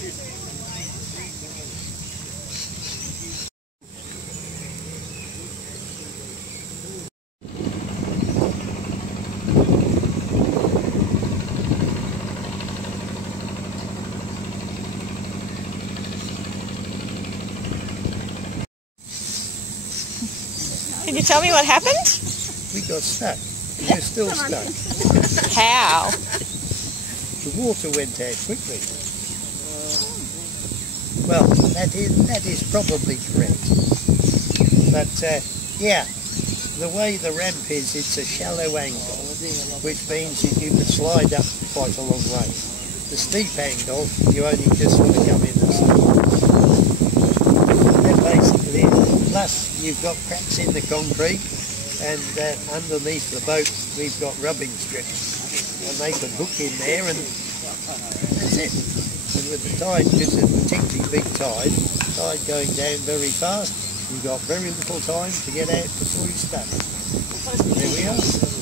Can you tell me what happened? We got stuck. We're still stuck. How? The water went out quickly. Well, that is probably correct. But yeah, the way the ramp is, it's a shallow angle, which means that you can slide up quite a long way. The steep angle, you only just want to come in and slide. Basically, plus you've got cracks in the concrete, and underneath the boat we've got rubbing strips, and they can hook in there, and that's it. And with the tide, because it's a particularly big tide going down very fast, you've got very little time to get out before you're stuck. There we are.